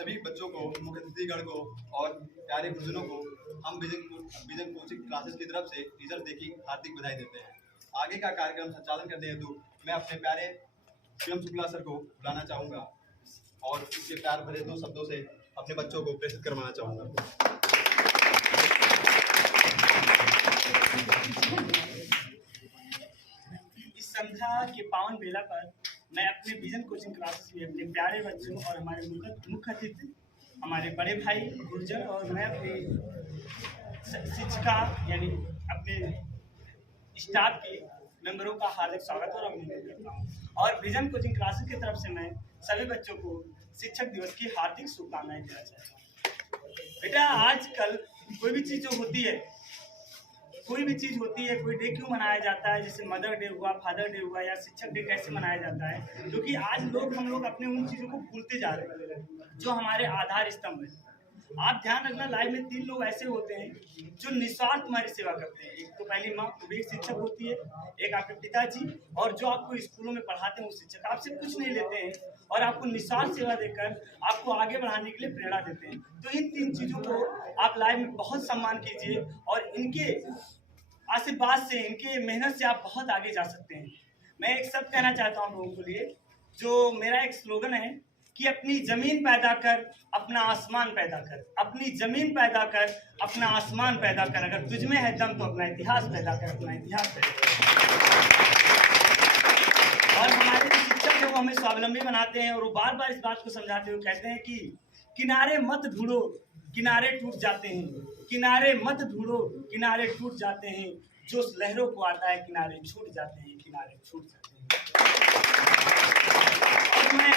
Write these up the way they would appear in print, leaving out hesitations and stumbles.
सभी बच्चों को, मुख्य अतिथिगण को और प्यारे गुरुजनों को हम विजन कोचिंग क्लासेस की तरफ से टीचर्स डे की हार्दिक बधाई देते हैं। आगे का कार्यक्रम संचालन करने हेतु मैं अपने प्यारे शिवम शुक्ला सर को बुलाना चाहूँगा और इसके प्यार भरे 2 शब्दों से अपने बच्चों को प्रेरित करवाना चाहूँगा। इस संध्या के पावन बेला पर मैं अपने विजन कोचिंग क्लासेस में अपने प्यारे बच्चों और हमारे मुख्य अतिथि, हमारे बड़े भाई गुर्जर और मैं अपने शिक्षिका यानी अपने स्टाफ के मेंबरों का हार्दिक स्वागत और अभिनंदन करता हूँ। और विजन कोचिंग क्लासेस की तरफ से मैं सभी बच्चों को शिक्षक दिवस की हार्दिक शुभकामनाएं देना चाहता हूँ। बेटा, आजकल कोई भी चीज़ जो होती है, कोई डे क्यों मनाया जाता है, जैसे मदर डे हुआ, फादर डे हुआ या शिक्षक डे कैसे मनाया जाता है? क्योंकि आज हम लोग अपने उन चीज़ों को भूलते जा रहे हैं जो हमारे आधार स्तंभ है। आप ध्यान रखना, लाइफ में 3 लोग ऐसे होते हैं जो निस्वार्थ तुम्हारी सेवा करते हैं। एक तो पहली माँ, वो एक शिक्षक होती है, एक आपके पिताजी, और जो आपको स्कूलों में पढ़ाते हैं वो शिक्षक आपसे कुछ नहीं लेते हैं और आपको निस्वार्थ सेवा देकर आपको आगे बढ़ाने के लिए प्रेरणा देते हैं। तो इन 3 चीज़ों को आप लाइफ में बहुत सम्मान कीजिए और इनके आशीर्वाद से, इनके मेहनत से आप बहुत आगे जा सकते हैं। मैं एक शब्द कहना चाहता हूँ लोगों के लिए, जो मेरा एक स्लोगन है कि अपनी जमीन पैदा कर, अपना आसमान पैदा कर। अपनी जमीन पैदा कर, अपना आसमान पैदा कर। अगर तुझमें है दम तो अपना इतिहास पैदा कर, अपना इतिहास पैदा कर। और हमारे जो शिक्षक है वो हमें स्वावलंबी बनाते हैं और वो बार बार इस बात को समझाते हुए कहते हैं कि किनारे मत ढूंढो, किनारे टूट जाते हैं। किनारे मत ढूंढो, किनारे टूट जाते हैं। जो लहरों को आता है किनारे छूट जाते हैं, किनारे छूट जाते हैं। और मैं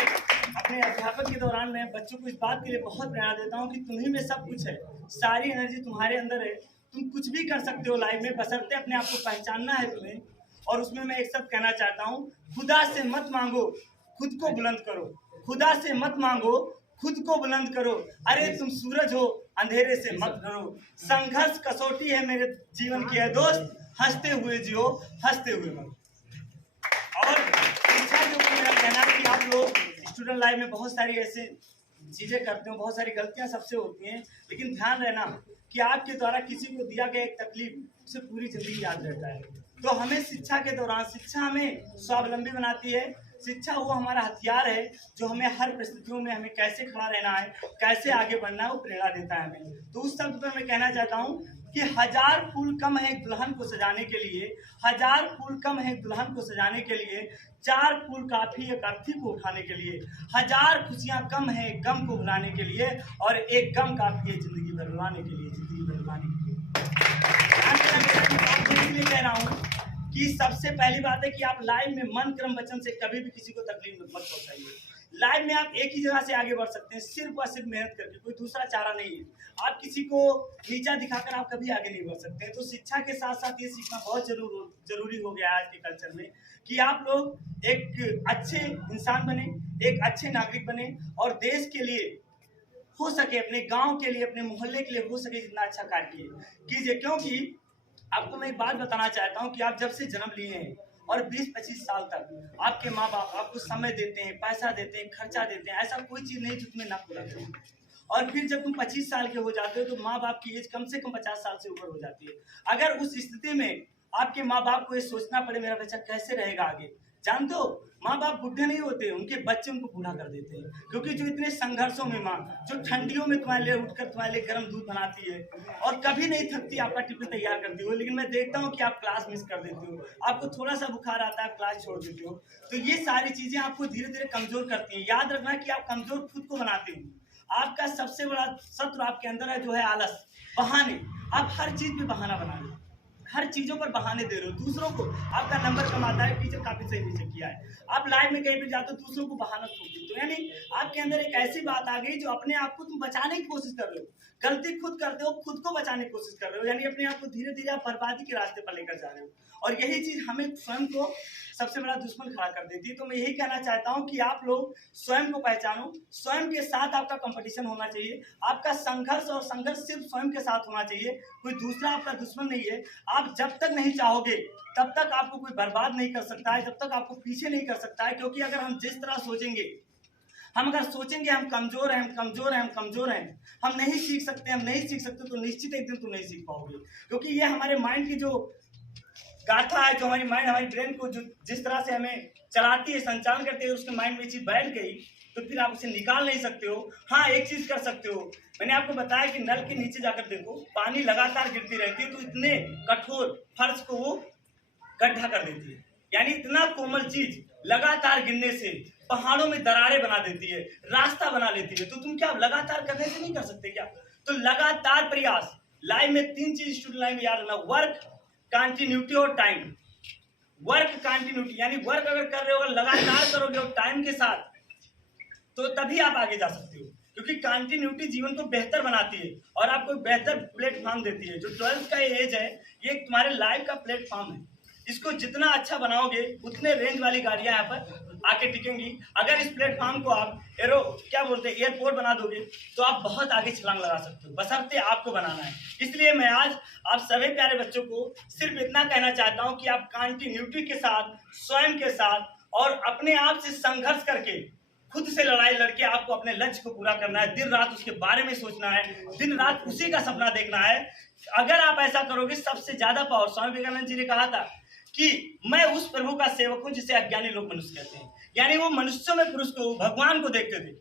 अपने अध्यापन के दौरान मैं बच्चों को इस बात के लिए बहुत प्रेरणा देता हूँ कि तुम्हीं में सब कुछ है, सारी एनर्जी तुम्हारे अंदर है, तुम कुछ भी कर सकते हो लाइफ में, बशर्ते अपने आप को पहचानना है तुम्हें। और उसमें मैं एक शब्द कहना चाहता हूँ, खुदा से मत मांगो, खुद को बुलंद करो। खुदा से मत मांगो, खुद को बुलंद करो। अरे तुम सूरज हो, अंधेरे से मत डरो। संघर्ष कसौटी है मेरे जीवन की है दोस्त, हंसते हुए जियो, हंसते हुए मरो। और शिक्षा के ऊपर मेरा कहना है कि आप लोग स्टूडेंट लाइफ में बहुत सारी ऐसे चीज़ें करते हो, बहुत सारी गलतियां सबसे होती हैं, लेकिन ध्यान रहना कि आपके द्वारा किसी को दिया गया एक तकलीफ उसे पूरी जिंदगी याद रहता है। तो हमें शिक्षा के दौरान, शिक्षा हमें स्वावलंबी बनाती है। शिक्षा वो हमारा हथियार है जो हमें हर परिस्थितियों में हमें कैसे खड़ा रहना है, कैसे आगे बढ़ना है, वो प्रेरणा देता है हमें। तो उस शब्द पर मैं कहना चाहता हूँ कि 1000 फूल कम है एक दुल्हन को सजाने के लिए, 1000 फूल कम है एक दुल्हन को सजाने के लिए, 4 फूल काफी है अर्थी को उठाने के लिए। 1000 खुशियाँ कम है गम को भुलाने के लिए और एक गम काफी है जिंदगी भर रुलाने के लिए, जिंदगी भर रुलाने के लिए। इसलिए कह रहा हूँ कि सबसे पहली बात है कि आप लाइफ में मन क्रम वचन से कभी भी किसी को तकलीफ मत पहुंचाइए। लाइफ में आप एक ही जगह से आगे बढ़ सकते हैं, सिर्फ और सिर्फ मेहनत करके, कोई दूसरा चारा नहीं है। आप किसी को नीचा दिखाकर आप कभी आगे नहीं बढ़ सकते हैं। तो शिक्षा के साथ साथ ये सीखना बहुत जरूरी हो गया है आज के कल्चर में कि आप लोग एक अच्छे इंसान बने, एक अच्छे नागरिक बने और देश के लिए हो सके, अपने गाँव के लिए, अपने मोहल्ले के लिए हो सके जितना अच्छा कार्य कीजिए। क्योंकि आपको मैं एक बात बताना चाहता हूँ कि आप जब से जन्म लिए हैं और 20-25 साल तक आपके माँ बाप आपको समय देते हैं, पैसा देते हैं, खर्चा देते हैं, ऐसा कोई चीज़ नहीं जो तुम्हें ना पूरा करें। और फिर जब तुम 25 साल के हो जाते हो तो माँ बाप की एज कम से कम 50 साल से ऊपर हो जाती है। अगर उस स्थिति में आपके माँ बाप को ये सोचना पड़े मेरा बच्चा कैसे रहेगा आगे, जानते हो माँ बाप बुढ़े नहीं होते, उनके बच्चे उनको बूढ़ा कर देते हैं। क्योंकि जो इतने संघर्षों में माँ, जो ठंडियों में तुम्हारे लिए उठकर तुम्हारे लिए गर्म दूध बनाती है और कभी नहीं थकती, आपका टिफिन तैयार करती हो, लेकिन मैं देखता हूँ कि आप क्लास मिस कर देते हो, आपको थोड़ा सा बुखार आता है, क्लास छोड़ देते हो। तो ये सारी चीजें आपको धीरे धीरे कमजोर करती हैं। याद रखना कि आप कमजोर खुद को बनाते हो। आपका सबसे बड़ा शत्रु आपके अंदर है, जो है आलस, बहाने। आप हर चीज में बहाना बना रहे हो, हर चीजों पर बहाने दे रहे हो दूसरों को। आपका नंबर कम आता है, टीचर काफी सही टीचर किया है, आप लाइफ में कहीं पे जाते हो दूसरों को बहाना थोप देते हो। यानी आपके अंदर एक ऐसी बात आ गई जो अपने आप को तुम बचाने की कोशिश कर रहे हो, गलती खुद करते हो, खुद को बचाने की कोशिश कर रहे हो, यानी अपने आप को धीरे धीरे आप बर्बादी के रास्ते पर लेकर जा रहे हो। और यही चीज हमें स्वयं को सबसे बड़ा दुश्मन खड़ा कर देती है। तो मैं यही कहना चाहता हूँ कि आप लोग स्वयं को पहचानो, स्वयं के साथ आपका कंपटीशन होना चाहिए, आपका संघर्ष और संघर्ष सिर्फ स्वयं के साथ होना चाहिए, कोई दूसरा आपका दुश्मन नहीं है। आप जब तक नहीं चाहोगे तब तक आपको कोई बर्बाद नहीं कर सकता है, जब तक आपको पीछे नहीं कर सकता है। क्योंकि अगर हम जिस तरह सोचेंगे, हम अगर सोचेंगे हम कमजोर हैं, हम कमजोर हैं, हम कमजोर हैं, हम नहीं सीख सकते, हम नहीं सीख सकते, तो निश्चित एक दिन तुम नहीं सीख पाओगे। क्योंकि ये हमारे माइंड की जो गाथा है, जो हमारी माइंड, हमारी ब्रेन को जो जिस तरह से हमें चलाती है, संचालन करती है, उसके माइंड में चीज बैठ गई तो फिर आप उसे निकाल नहीं सकते हो। हाँ, एक चीज कर सकते हो, मैंने आपको बताया कि नल के नीचे जाकर देखो, पानी लगातार गिरती रहती है, तो इतने कठोर फर्श को वो गड्ढा कर देती है। यानी इतना कोमल चीज लगातार गिरने से पहाड़ों में दरारें बना देती है, रास्ता बना लेती है। तो तुम क्या लगातार करने से नहीं कर सकते क्या? तो लगातार प्रयास। लाइफ में 3 चीज स्टूडेंट लाइफ में याद रखना, वर्क, कंटिन्यूटी और टाइम। वर्क कंटिन्यूटी यानी वर्क अगर कर रहे हो, लगातार करोगे और टाइम के साथ, तो तभी आप आगे जा सकते हो। क्योंकि कंटिन्यूटी जीवन को बेहतर बनाती है और आपको बेहतर प्लेटफॉर्म देती है। जो 12th का एज है, ये तुम्हारे लाइफ का प्लेटफॉर्म है। इसको जितना अच्छा बनाओगे, उतने रेंज वाली गाड़ियां यहाँ पर आके टिकेंगी। अगर इस प्लेटफॉर्म को आप एयरपोर्ट बना दोगे, तो आप बहुत आगे छलांग लगा सकते हो, बशर्ते आपको बनाना है। इसलिए मैं आज आप सभी प्यारे बच्चों को सिर्फ इतना कहना चाहता हूँ कि आप कंटिन्यूटी के साथ, स्वयं के साथ और अपने आप से संघर्ष करके, खुद से लड़ाई लड़के आपको अपने लक्ष्य को पूरा करना है। दिन रात उसके बारे में सोचना है, दिन रात उसी का सपना देखना है। अगर आप ऐसा करोगे, सबसे ज्यादा पावर, स्वामी विवेकानंद जी ने कहा था कि मैं उस प्रभु का सेवक हूं जिसे अज्ञानी लोग मनुष्य कहते हैं। यानी वो मनुष्यों में पुरुष को, भगवान को देखते थे,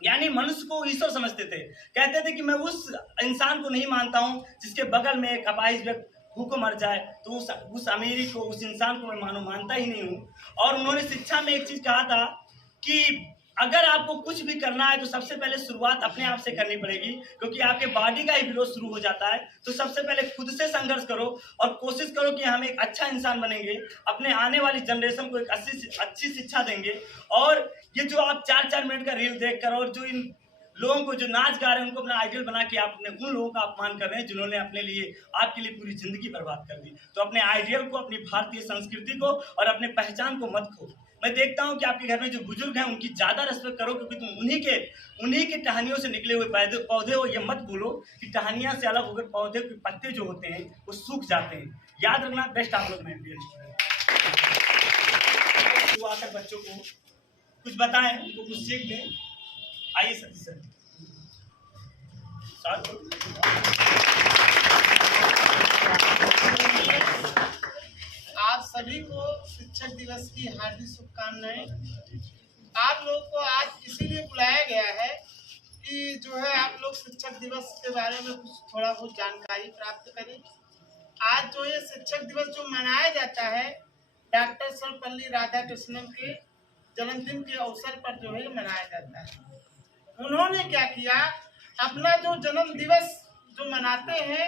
यानी मनुष्य को ईश्वर समझते थे। कहते थे कि मैं उस इंसान को नहीं मानता हूं जिसके बगल में एक अपाहिज व्यक्ति भूख मर जाए, तो उस अमीरी को, उस इंसान को मैं मानता ही नहीं हूं। और उन्होंने शिक्षा में एक चीज कहा था कि अगर आपको कुछ भी करना है तो सबसे पहले शुरुआत अपने आप से करनी पड़ेगी, क्योंकि आपके बॉडी का ही विरोध शुरू हो जाता है। तो सबसे पहले खुद से संघर्ष करो और कोशिश करो कि हम एक अच्छा इंसान बनेंगे, अपने आने वाली जनरेशन को एक अच्छी शिक्षा देंगे। और ये जो आप 4-4 मिनट का रील देखकर और जो इन लोगों को जो नाच गा रहे हैं, उनको अपना आइडियल बना के आप अपने उन लोगों का अपमान कर रहे हैं जिन्होंने अपने लिए, आपके लिए पूरी जिंदगी बर्बाद कर दी। तो अपने आइडियल को, अपनी भारतीय संस्कृति को और अपने पहचान को मत खो। मैं देखता हूं कि आपके घर में जो बुजुर्ग हैं, उनकी ज्यादा रेस्पेक्ट करो, क्योंकि तुम उन्हीं के टहनियों से निकले हुए पौधे हो। ये मत भूलो कि टहनियां से अलग होकर पौधे के पत्ते जो होते हैं वो सूख जाते हैं। याद रखना, बेस्ट आप लोग में तो आकर बच्चों को कुछ बताएं, उनको कुछ सीख दें। आइए सतीश सर। आप सभी को शिक्षक दिवस की हार्दिक शुभकामनाएं। आप लोग को आज इसीलिए बुलाया गया है कि जो है आप लोग शिक्षक दिवस के बारे में कुछ थोड़ा बहुत जानकारी प्राप्त करें। आज जो ये शिक्षक दिवस जो मनाया जाता है, डॉक्टर सर्वपल्ली राधाकृष्णन के जन्मदिन के अवसर पर जो है मनाया जाता है। उन्होंने क्या किया, अपना जो जन्म दिवस जो मनाते हैं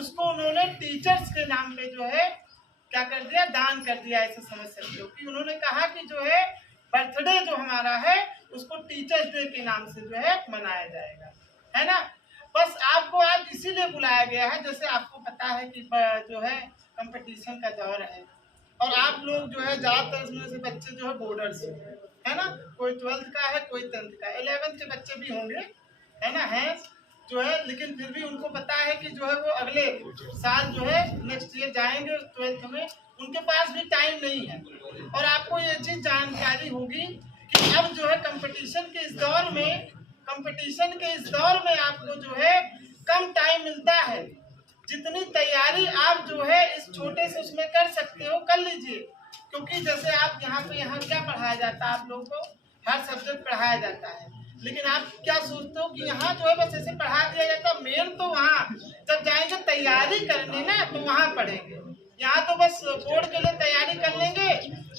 उसको उन्होंने टीचर्स के नाम पे जो है क्या कर दिया, दान कर दिया, ऐसे समझ सकते हो। कि उन्होंने कहा कि जो है बर्थडे जो हमारा है उसको टीचर्स डे के नाम से जो है मनाया जाएगा, है ना। बस आपको आज इसीलिए बुलाया गया है, जैसे आपको पता है कि जो है कंपटीशन का दौर है और आप लोग जो है ज़्यादातर इसमें से बच्चे जो है बोर्डर्स है ना, कोई 12th का है, कोई 10th का, 11th के बच्चे भी होंगे, है ना, है जो है। लेकिन फिर भी उनको पता है कि जो है वो अगले साल जो है नेक्स्ट ईयर जाएंगे 12th में, उनके पास भी टाइम नहीं है। और आपको ये चीज़ जानकारी होगी कि अब जो है कंपटीशन के इस दौर में आपको जो है कम टाइम मिलता है। जितनी तैयारी आप जो है इस छोटे से उसमें कर सकते हो, कर लीजिए। क्योंकि जैसे आप यहाँ क्या पढ़ाया जाता है, आप लोगों को हर सब्जेक्ट पढ़ाया जाता है, लेकिन आप क्या सोचते हो कि यहाँ जो है बस ऐसे पढ़ा दिया जाता। मेन तो वहाँ जब जाएंगे तैयारी करने ना, तो वहाँ पढ़ेंगे। यहाँ तो बस बोर्ड के लिए तैयारी कर लेंगे,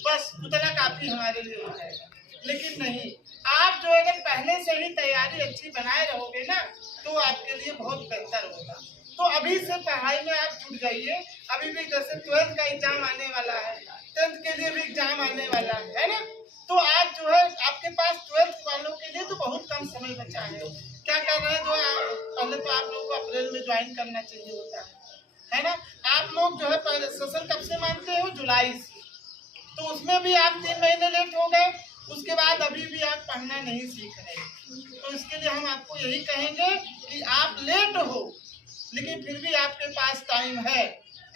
बस उतना काफी हमारे लिए हो जाएगा। लेकिन नहीं, आप जो अगर पहले से ही तैयारी अच्छी बनाए रहोगे ना, तो आपके लिए बहुत बेहतर होगा। तो अभी से पढ़ाई में आप जुट जाइए। अभी भी जैसे 12th का एग्जाम आने वाला है, 10th के लिए भी एग्जाम आने वाला है ना। तो आप जो है आपके पास 12th वालों के लिए तो बहुत कम समय बचा है। क्या कर रहे हैं, जो पहले तो आप लोगों को अप्रैल में ज्वाइन करना चाहिए होता है ना। आप लोग जो है पहले सेशन कब से मानते हो, जुलाई से, तो उसमें भी आप 3 महीने लेट हो गए। उसके बाद अभी भी आप पढ़ना नहीं सीख रहे। तो इसके लिए हम आपको यही कहेंगे कि आप लेट हो लेकिन फिर भी आपके पास टाइम है।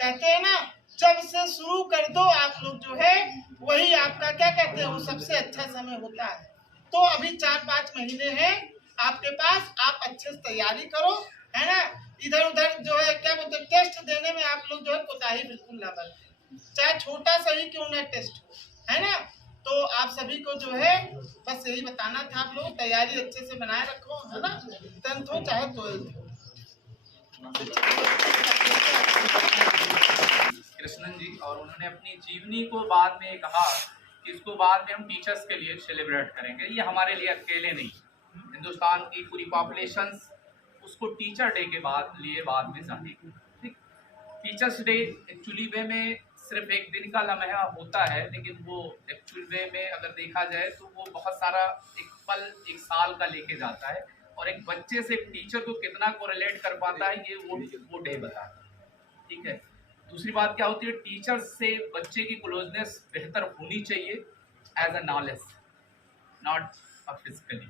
कहते हैं ना, जब से शुरू कर दो आप लोग जो है, वही आपका क्या कहते हैं, वो सबसे अच्छा समय होता है। तो अभी 4-5 महीने हैं आपके पास, आप अच्छे से तैयारी करो, है ना। इधर उधर जो है क्या बोलते हैं, टेस्ट देने में आप लोग जो है कोताही बिल्कुल ना बरतें, चाहे छोटा सही क्यों ना टेस्ट हो, है ना। तो आप सभी को जो है बस यही बताना था, आप लोग तैयारी अच्छे से बनाए रखो, है ना, 10th हो चाहे 12th हो। कृष्णन जी, और उन्होंने अपनी जीवनी को बाद में कहा कि इसको बाद में हम टीचर्स के लिए सेलिब्रेट करेंगे। ये हमारे लिए अकेले नहीं, हिंदुस्तान की पूरी पॉपुलेशन उसको टीचर डे के बाद में चाहेगी। ठीक, टीचर्स डे एक्चुअली वे में सिर्फ एक दिन का लम्हा होता है, लेकिन वो एक्चुअल वे में अगर देखा जाए तो वो बहुत सारा एक पल एक साल का लेके जाता है, और एक बच्चे से एक टीचर को कितना कोरिलेट कर पाता है ये वो डे बताता है। ठीक है, दूसरी बात क्या होती है, टीचर से बच्चे की क्लोजनेस बेहतर होनी चाहिए as a knowledge, not a physically.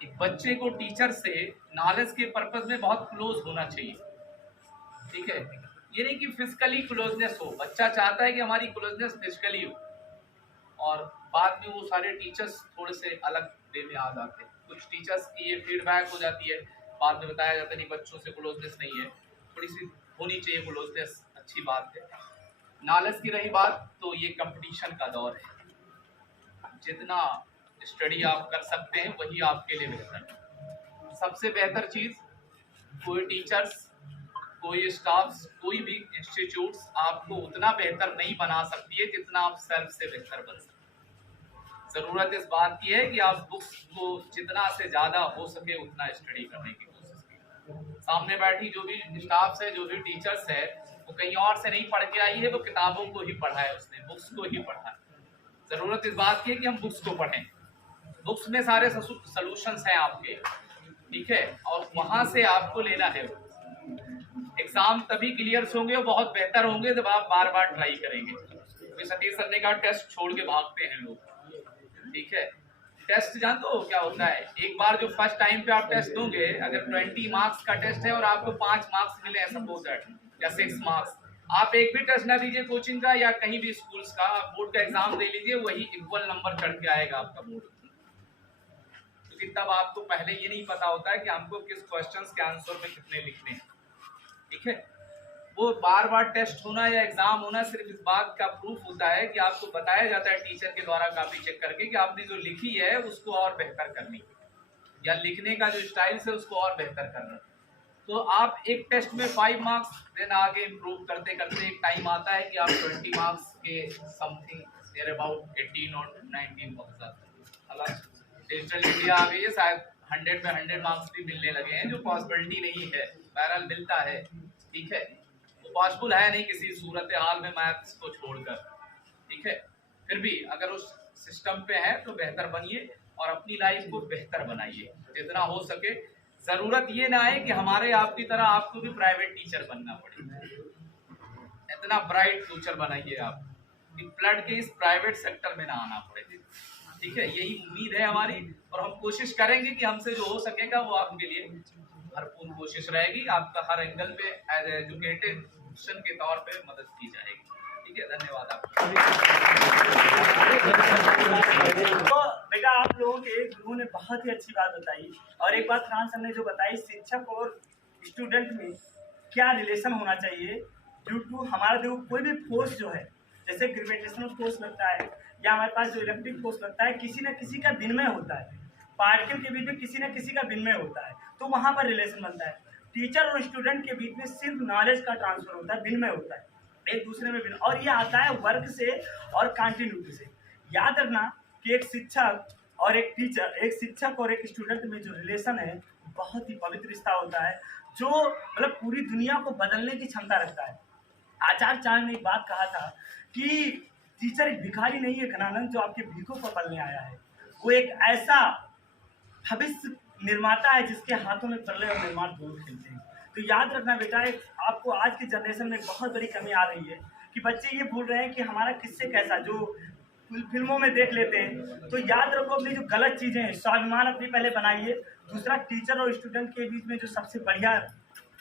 एक बच्चे को टीचर से नॉलेज के पर्पज में बहुत क्लोज होना चाहिए। ठीक है, ये नहीं कि फिजिकली क्लोजनेस हो, बच्चा चाहता है कि हमारी क्लोजनेस फिजिकली हो, और बाद में वो सारे टीचर्स थोड़े से अलग वे में आ जाते हैं। कुछ टीचर्स की ये फीडबैक हो जाती है, बाद में बताया जाता है नहीं बच्चों से क्लोजनेस नहीं है, थोड़ी सी होनी चाहिए क्लोजनेस, अच्छी बात है। नॉलेज की रही बात, तो ये कंपटीशन का दौर है, जितना स्टडी आप कर सकते हैं वही आपके लिए बेहतर है। सबसे बेहतर चीज़, कोई टीचर्स, कोई स्टाफ्स, कोई भी इंस्टीट्यूट्स आपको उतना बेहतर नहीं बना सकती है जितना आप सेल्फ से बेहतर बन सकते हैं। ज़रूरत इस बात की है कि आप बुक्स को जितना से ज़्यादा हो सके उतना स्टडी करने की कोशिश कीजिए। सामने बैठी जो भी स्टाफ्स है, जो भी टीचर्स है, वो कहीं और से नहीं पढ़ के आई है, वो किताबों को ही पढ़ा है, उसने बुक्स को ही पढ़ा है। ज़रूरत इस बात की है कि हम बुक्स को पढ़ें, बुक्स में सारे सॉल्यूशंस हैं आपके। ठीक है, और वहाँ से आपको लेना है। एग्जाम तभी क्लियर होंगे, बहुत बेहतर होंगे जब आप बार बार ट्राई करेंगे। अभी सतीश सर ने कहा टेस्ट छोड़ के भागते हैं लोग। ठीक है, टेस्ट जानते हो क्या होता है, एक बार जो फर्स्ट टाइम पे आप टेस्ट दोगे, अगर 20 मार्क्स का टेस्ट है और आपको 5 मार्क्स मिले हैं सपोज दैट, या 6 मार्क्स, आप एक भी टेस्ट ना दीजिए कोचिंग का या कहीं भी स्कूल्स का, बोर्ड का एग्जाम दे लीजिए, वही इक्वल नंबर चढ़ के आएगा आपका बोर्ड। क्योंकि तब आपको पहले ये नहीं पता होता है कि हमको किस क्वेश्चंस के आंसर में कितने लिखने हैं। ठीक है, वो बार बार टेस्ट होना या एग्जाम होना सिर्फ इस बात का प्रूफ होता है कि आपको बताया जाता है टीचर के द्वारा कॉपी चेक करके कि आपने जो लिखी है उसको और बेहतर करनी, या लिखने का जो स्टाइल है उसको और बेहतर करना। तो आप एक टेस्ट में 5 मार्क्स, देन आगे इम्प्रूव करते करते एक टाइम आता है कि आप 20 मार्क्स के समथिंग देयर अबाउट 18 और 19 पहुंच जाते हैं। डिजिटल इंडिया आ गई है, शायद 100 में 100 मार्क्स भी मिलने लगे हैं, जो पॉसिबिलिटी नहीं है, बहरहाल मिलता है। ठीक है, वो पॉसिबल है नहीं किसी सूरत हाल में मैथ्स को छोड़कर। ठीक है, फिर भी अगर उस सिस्टम पे है तो बेहतर बनिए और अपनी लाइफ को बेहतर बनाइए जितना हो सके। जरूरत ये ना है कि हमारे आपकी तरह आपको भी प्राइवेट टीचर बनना पड़े, इतना ब्राइट फ्यूचर बनाइए आप कि फ्लड के इस प्राइवेट सेक्टर में ना आना पड़े। ठीक है, यही उम्मीद है हमारी, और हम कोशिश करेंगे कि हमसे जो हो सकेगा वो आपके लिए भरपूर कोशिश रहेगी। आपका हर एंगल पे एज एजुकेटेशन के तौर पे मदद की जाएगी। ठीक है, धन्यवाद आपका। तो बेटा आप लोगों के गुरु ने बहुत ही अच्छी बात बताई, और एक बात फ्रांस सर ने जो बताई, शिक्षक और स्टूडेंट में क्या रिलेशन होना चाहिए। ड्यू टू हमारा देखो कोई भी फोर्स जो है, जैसे ग्रेविटेशनल फोर्स लगता है या हमारे पास जो इलेक्ट्रिक फोर्स लगता है, किसी न किसी का विनिमय होता है, पार्टिकल के बीच में किसी न किसी का विनिमय होता है, तो वहाँ पर रिलेशन बनता है। टीचर और स्टूडेंट के बीच में सिर्फ नॉलेज का ट्रांसफर होता है, विनिमय होता है एक दूसरे में, और ये आता है वर्क से और कंटिन्यूटी से। याद रखना कि एक शिक्षक और एक टीचर, एक शिक्षक और एक स्टूडेंट में जो रिलेशन है बहुत ही पवित्र रिश्ता होता है, जो मतलब पूरी दुनिया को बदलने की क्षमता रखता है। आचार्य चाणक्य ने एक बात कहा था कि टीचर एक भिखारी नहीं है घनानंद जो आपके भीखों पर पलने आया है, वो एक ऐसा भविष्य निर्माता है जिसके हाथों में प्रलय और निर्माण दोनों खेलते हैं। तो याद रखना बेटा, एक आपको आज की जनरेशन में बहुत बड़ी कमी आ रही है कि बच्चे ये भूल रहे हैं कि हमारा किससे कैसा, जो फिल्मों में देख लेते हैं। तो याद रखो अपनी जो गलत चीज़ें हैं, स्वाभिमान अपनी पहले बनाइए। दूसरा, टीचर और स्टूडेंट के बीच में जो सबसे बढ़िया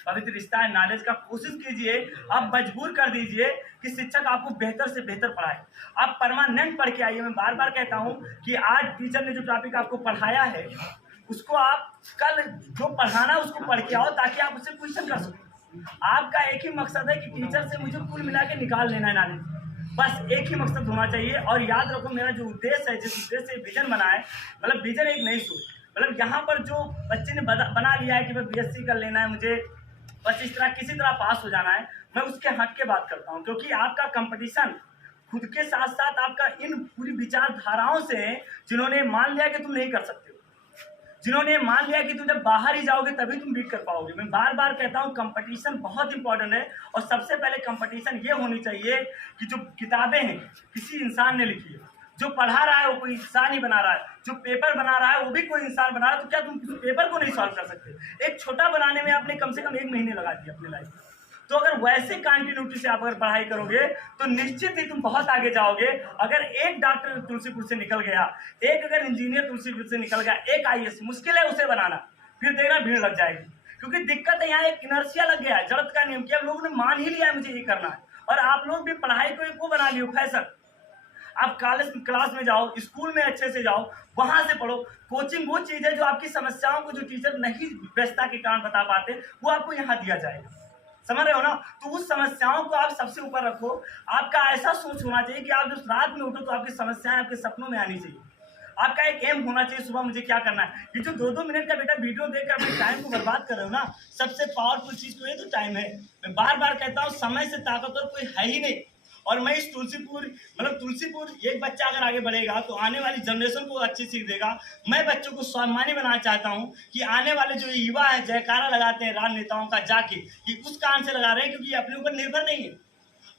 पवित्र रिश्ता है, नॉलेज का कोशिश कीजिए, आप मजबूर कर दीजिए कि शिक्षक आपको बेहतर से बेहतर पढ़ाए। आप परमानेंट पढ़ के आइए। मैं बार बार कहता हूँ कि आज टीचर ने जो टॉपिक आपको पढ़ाया है उसको आप कल जो पढ़ाना उसको पढ़ के आओ, ताकि आप उससे क्वेश्चन कर सको। आपका एक ही मकसद है कि टीचर से मुझे कुल मिला के निकाल लेना है नॉलेज, बस एक ही मकसद होना चाहिए। और याद रखो, मेरा जो उद्देश्य है, जिस उद्देश्य से विजन बना है, मतलब विजन एक नई सोच, मतलब यहाँ पर जो बच्चे ने बना लिया है कि मैं BSc कर लेना है, मुझे बस इस तरह किसी तरह पास हो जाना है, मैं उसके हट के बात करता हूँ। क्योंकि आपका कंपटीशन खुद के साथ साथ आपका इन पूरी विचारधाराओं से है, जिन्होंने मान लिया कि तुम नहीं कर सकते हो, जिन्होंने मान लिया कि तुम जब बाहर ही जाओगे तभी तुम बीट कर पाओगे। मैं बार बार कहता हूँ कंपटीशन बहुत इंपॉर्टेंट है। और सबसे पहले कंपटीशन ये होनी चाहिए कि जो किताबें हैं किसी इंसान ने लिखी है, जो पढ़ा रहा है वो कोई इंसान ही बना रहा है, जो पेपर बना रहा है वो भी कोई इंसान बना रहा है, तो क्या तुम पेपर को नहीं सॉल्व कर सकते? एक छोटा बनाने में आपने कम से कम 1 महीने लगा दिए अपने लाइफ में। तो अगर वैसे कंटिन्यूटी से आप अगर पढ़ाई करोगे तो निश्चित ही तुम बहुत आगे जाओगे। अगर एक डॉक्टर तुलसीपुर से निकल गया, एक अगर इंजीनियर तुलसीपुर से निकल गया, एक IAS, मुश्किल है उसे बनाना, फिर देखना भीड़ लग जाएगी। क्योंकि दिक्कत है यहाँ एक इनर्शिया लग गया है, जड़त का नियम, कि अब लोगों ने मान ही लिया है मुझे ये करना है। और आप लोग भी पढ़ाई को एक वो बना लियो फैशन। आप कॉलेज क्लास में जाओ, स्कूल में अच्छे से जाओ, वहां से पढ़ो। कोचिंग वो चीज है जो आपकी समस्याओं को जो टीचर नहीं व्यस्तता के कारण बता पाते, वो आपको यहाँ दिया जाएगा। समझ रहे हो ना? तो उस समस्याओं को आप सबसे ऊपर रखो। आपका ऐसा सोच होना चाहिए कि आप जब रात में उठो तो आपकी समस्याएं आपके सपनों में आनी चाहिए। आपका एक एम होना चाहिए सुबह मुझे क्या करना है। ये जो 2-2 मिनट का बेटा वीडियो देखकर अपने टाइम को बर्बाद कर रहे हो ना, सबसे पावरफुल चीज तो ये तो टाइम है। मैं बार बार कहता हूँ समय से ताकतवर कोई है ही नहीं। और मैं इस तुलसीपुर एक बच्चा अगर आगे बढ़ेगा तो आने वाली जनरेशन को अच्छी सीख देगा। मैं बच्चों को स्वाभिमानी बनाना चाहता हूँ कि आने वाले जो युवा है जयकारा लगाते हैं राजनेताओं का जाके, ये उस कारण से लगा रहे हैं क्योंकि ये अपने ऊपर निर्भर नहीं है।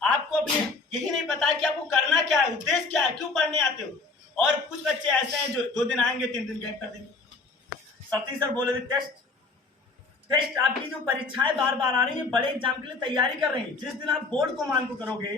आपको अपने यही नहीं पता कि आपको करना क्या है, उद्देश्य क्या है, क्यों पढ़ने आते हो। और कुछ बच्चे ऐसे हैं जो 2 दिन आएंगे 3 दिन गैप कर देंगे। सतीश सर बोले थे टेस्ट आपकी जो परीक्षाएं बार बार आ रही है, बड़े एग्जाम के लिए तैयारी कर रहे हैं। जिस दिन आप बोर्ड को मान को करोगे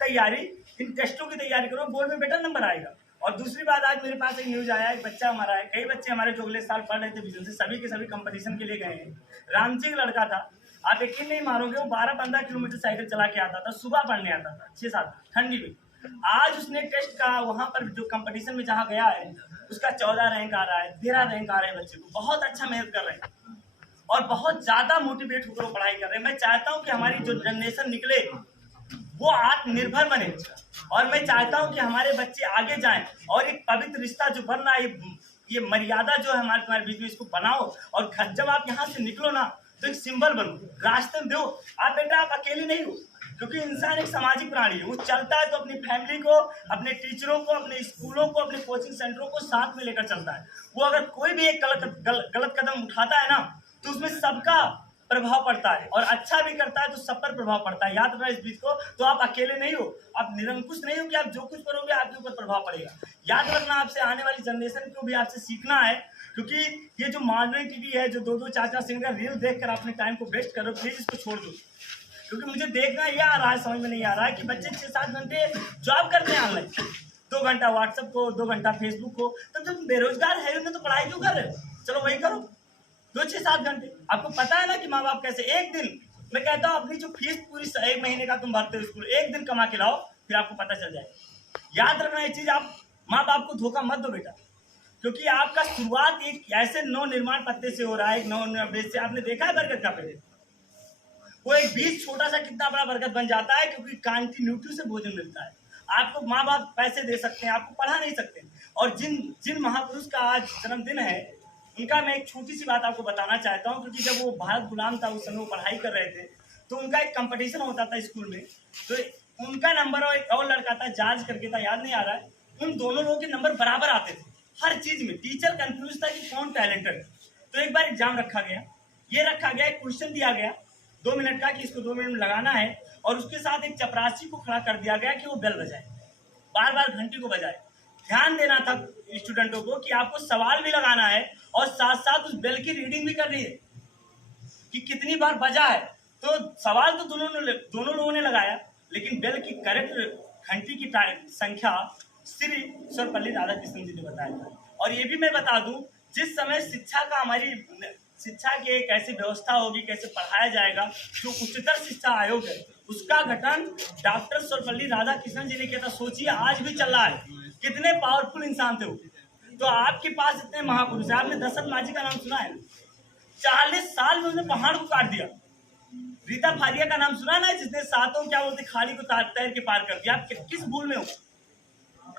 तैयारी, इन टेस्टों की तैयारी करो, बोर्ड में बेटर नंबर आएगा। और दूसरी बात, आज मेरे पास एक न्यूज आया, एक बच्चा हमारा है, कई बच्चे हमारे जो अगले साल पढ़ रहे थे विजन से, सभी के सभी कंपटीशन के लिए गए हैं। रामजी का लड़का था, आप यकीन नहीं मारोगे, वो 12-15 किलोमीटर साइकिल चला के आता था, सुबह पढ़ने आता था 6-7 ठंडी में। आज उसने टेस्ट का वहां पर जो कंपटीशन में जहाँ गया है उसका 14 रैंक आ रहा है, 13 रैंक आ रहे हैं। बच्चे को बहुत अच्छा मेहनत कर रहे हैं और बहुत ज्यादा मोटिवेट होकर वो पढ़ाई कर रहे हैं। मैं चाहता हूँ कि हमारी जो जनरेशन निकले वो आत्मनिर्भर बने। और मैं चाहता हूं कि हमारे बच्चे आगे जाएं और एक पवित्र रिश्ता जो बन रहा है, ये मर्यादा जो है हमारे तुम्हारे बीच में, इसको बनाओ। और जब आप यहाँ से निकलो ना तो एक सिंबल बनो, रास्ते में दो। आप बेटा आप अकेले नहीं हो, क्योंकि इंसान एक सामाजिक प्राणी है। वो चलता है तो अपनी फैमिली को, अपने टीचरों को, अपने स्कूलों को, अपने कोचिंग सेंटरों को साथ में लेकर चलता है। वो अगर कोई भी एक गलत कदम उठाता है ना तो उसमें सबका प्रभाव पड़ता है, और अच्छा भी करता है तो सब पर प्रभाव पड़ता है। याद रखना इस बीच को। तो आप अकेले नहीं हो, आप निरंकुश नहीं हो कि आप जो कुछ करोगे आपके ऊपर प्रभाव पड़ेगा। याद रखना, आपसे आने वाली जनरेशन को भी आपसे सीखना है, क्योंकि ये जो मॉडर्न टीवी है, जो 2-2 4-4 सिंह का रील देखकर अपने टाइम को वेस्ट करो, प्लीज इसको छोड़ दो। क्योंकि मुझे देखना ये आ रहा है, समझ में नहीं आ रहा है कि बच्चे 6-7 घंटे जॉब करते हैं ऑनलाइन, 2 घंटा व्हाट्सएप को, 2 घंटा फेसबुक को। तब तुम बेरोजगार है उन्हें तो पढ़ाई क्यों कर रहे हो? चलो वही करो 2-6-7 घंटे। आपको पता है ना कि माँ बाप कैसे, एक दिन मैं कहता हूँ अपनी जो फीस पूरी 1 महीने का तुम भरते हो स्कूल, एक दिन कमा के लाओ, फिर आपको पता चल जाएगा। याद रखना ये चीज, आप माँ बाप को धोखा मत दो बेटा, क्योंकि आपका शुरुआत एक ऐसे नव निर्माण पत्ते से हो रहा है, एक नव बीज से। आपने देखा है बरगद का पेड़, वो एक बीज छोटा सा कितना बड़ा बरगद बन जाता है, क्योंकि कंटिन्यूटी से भोजन मिलता है। आपको माँ बाप पैसे दे सकते हैं, आपको पढ़ा नहीं सकते। और जिन महापुरुष का आज जन्मदिन है, उनका मैं एक छोटी सी बात आपको बताना चाहता हूँ। क्योंकि जब वो भारत गुलाम था, उस समय वो पढ़ाई कर रहे थे, तो उनका एक कंपटीशन होता था स्कूल में। तो उनका नंबर और एक और लड़का था, जाज करके था, याद नहीं आ रहा है, उन दोनों लोगों के नंबर बराबर आते थे हर चीज में। टीचर कंफ्यूज था कि कौन टैलेंटेड। तो एक बार एग्जाम रखा गया, एक क्वेश्चन दिया गया 2 मिनट का कि इसको 2 मिनट में लगाना है, और उसके साथ एक चपरासी को खड़ा कर दिया गया कि वो बेल बजाए, बार बार घंटी को बजाए। ध्यान देना था स्टूडेंटों को कि आपको सवाल भी लगाना है और साथ साथ उस बेल की रीडिंग भी करनी है कि कितनी बार बजा है। तो सवाल तो दोनों लोगों ने लगाया, लेकिन बेल की करेक्ट घंटी की संख्या श्री सर्वपल्ली राधाकृष्णन जी ने बताया था। और ये भी मैं बता दूं जिस समय शिक्षा की एक ऐसी व्यवस्था होगी, कैसे पढ़ाया जाएगा, जो उच्चतर शिक्षा आयोग है उसका गठन डॉक्टर सर्वपल्ली राधाकृष्णन जी ने किया था। सोचिए आज भी चल रहा है, कितने पावरफुल इंसान थे वो। तो आपके पास इतने महापुरुष है, आपने दशरथ माझी का नाम सुना है? 40 साल में उसने पहाड़ को काट दिया। रीता फारिया का नाम सुना ना, जिसने सातों क्या बोलते खाड़ी को तैर के पार कर दिया। आप किस भूल में हो?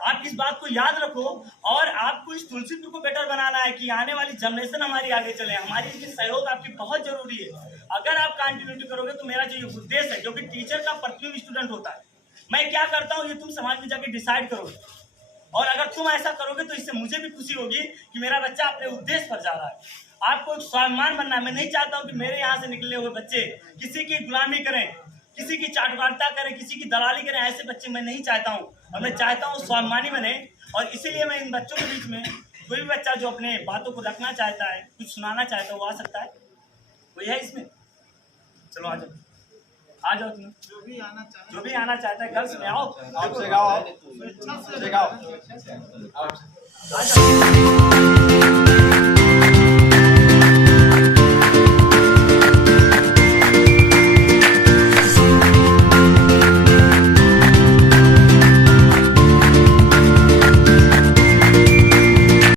आप इस बात को याद रखो, और आपको इस तुलसीपुर को बेटर बनाना है कि आने वाली जनरेशन हमारी आगे चले। हमारी इसमें सहयोग आपकी बहुत जरूरी है। अगर आप कंटिन्यूटी करोगे तो मेरा जो उद्देश्य है, जो कि टीचर का प्रतिबिंब स्टूडेंट होता है, मैं क्या करता हूँ ये तुम समाज में जाके डिसाइड करोगे। और अगर तुम ऐसा करोगे तो इससे मुझे भी खुशी होगी कि मेरा बच्चा अपने उद्देश्य पर जा रहा है। आपको एक स्वाभिमान बनना है। मैं नहीं चाहता हूँ कि मेरे यहाँ से निकले हुए बच्चे किसी की गुलामी करें, किसी की चाटवारता करें, किसी की दलाली करें। ऐसे बच्चे मैं नहीं चाहता हूँ, और मैं चाहता हूँ स्वाभिमानी बने। और इसीलिए मैं इन बच्चों के बीच में कोई भी बच्चा जो अपने बातों को रखना चाहता है, कुछ सुनाना चाहता है, वो आ सकता है। कोई है इसमें? चलो आ जाओ, आ जाओ तुम। जो भी आना चाहता है गर्ल्स में आओ, आपसे गाओ, स्वेच्छा से गाओ। आ जाओ।